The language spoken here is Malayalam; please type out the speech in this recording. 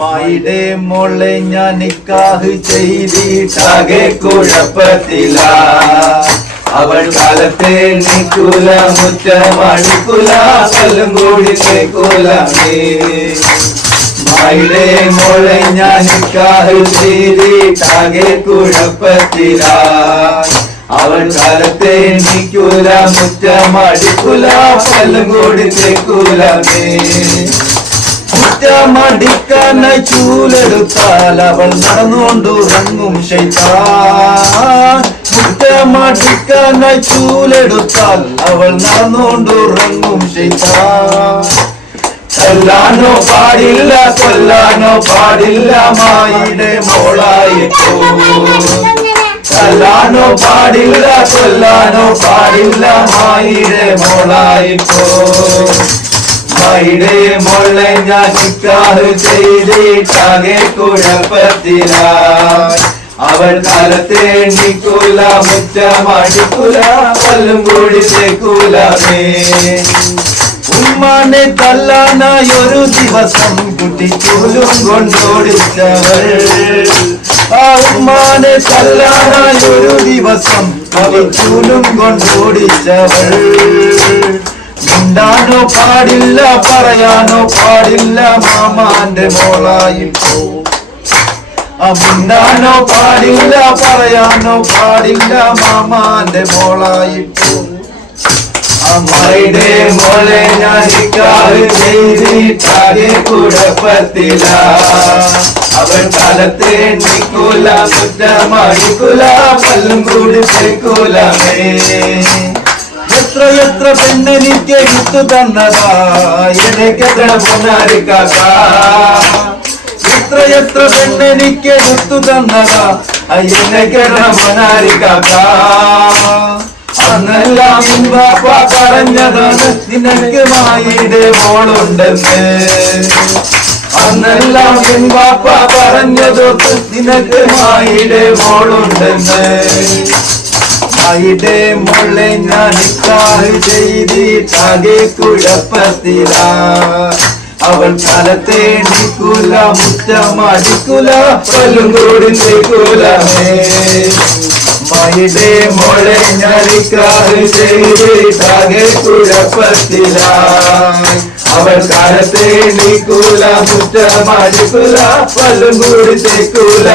മായിടെ മോളെ ഞാൻ നിക്കാഹ് ചെയ്തിട്ടാകെ കുഴപ്പത്തില. അവൾ കാലത്തെ നിക്കൂല, മുറ്റമടിക്കൂല, കല്ലും കൂടി നിക്കൂല. മായിടെ മോളെ ഞാൻ നിക്കാഹ് ചെയ്തിട്ടാകെ കുഴപ്പത്തില. അവൾ കാലത്തെ നിക്കൂല, മുറ്റമടിക്കൂല, കല്ലും കൂടി നിക്കൂല. മുറ്റമടിക്കാനായി ചൂലെടുത്താൽ അവൾ നടന്നുകൊണ്ടുറങ്ങും ശൈത്താൻ. മുറ്റമടിക്കാനായി ചൂലെടുത്താൽ അവൾ നടന്നുകൊണ്ടുറങ്ങും ശൈത്താൻ. കൊല്ലാനോ പാടില്ല, കൊല്ലാനോ പാടില്ല, മായിടെ മോളായിട്ടോ. കൊല്ലാനോ പാടില്ല, കൊല്ലാനോ പാടില്ല, മായിടെ മോളായിട്ടോ. മായിടെ മോളെ ഞാൻ നിക്കാഹ് ചെയ്തിട്ടാകെ കുഴപ്പത്തില. അവൾ കാലത്തെ എണ്ണിക്കൂല, മുറ്റമടിക്കൂല, കല്ലും കൂടി തേക്കൂല. ഉമ്മാനെ തല്ലാനായി ഒരു ദിവസം കുട്ടിച്ചൂലും കൊണ്ടോടിച്ചവൾ. ആ ഉമ്മാനെ തല്ലാനായി ഒരു ദിവസം കുട്ടിച്ചൂലും കൊണ്ടോടിച്ചവൾ. മിണ്ടാനോ പാടില്ല, പറയാനോ പാടില്ല, മാമാന്റെ മോളായിട്ടോ. മിണ്ടാനോ പാടില്ല, പറയാനോ പാടില്ല, മാമാന്റെ മോളായിട്ടോ. മായിടെ മോളെ ഞാൻ നിക്കാഹ് ചെയ്തിട്ടാകെ കുഴപ്പത്തില. അവൾ കാലത്തെ എണ്ണിക്കൂല, മുറ്റമടിക്കൂല, കല്ലും കൂടി തേക്കൂല. എത്ര എത്ര പെണ്ണെനിക്ക് എടുത്തു തന്നതാ എനിക്കെത്ര പൊന്നാരിക്കാക്ക. എത്ര എത്ര പെണ്ണെനിക്ക് എടുത്തു തന്നതാ എനിക്കെത്ര പൊന്നാരിക്കാക്ക. അന്നെല്ലാം ബാപ്പ പറഞ്ഞതാണ് നിനക്ക് മായിടെ മോളുണ്ടെന്ന്. അന്നെല്ലാം ബാപ്പ പറഞ്ഞതൊത്ത് നിനക്ക് മായിടെ മോളുണ്ടെന്ന്. മായിടെ മോളെ ഞാൻ നിക്കാഹ് ചെയ്തിട്ടാകെ കുഴപ്പത്തില. അവൾ കാലത്തെ എണ്ണിക്കൂല, മുറ്റമടിക്കൂല, കല്ലും കൂടി തേക്കൂല. മായിടെ മോളെ ഞാൻ നിക്കാഹ് ചെയ്തിട്ടാകെ കുഴപ്പത്തില. അവൾ കാലത്തെ എണ്ണിക്കൂല, മുറ്റമടിക്കൂല, കല്ലും കൂടി തേക്കൂല.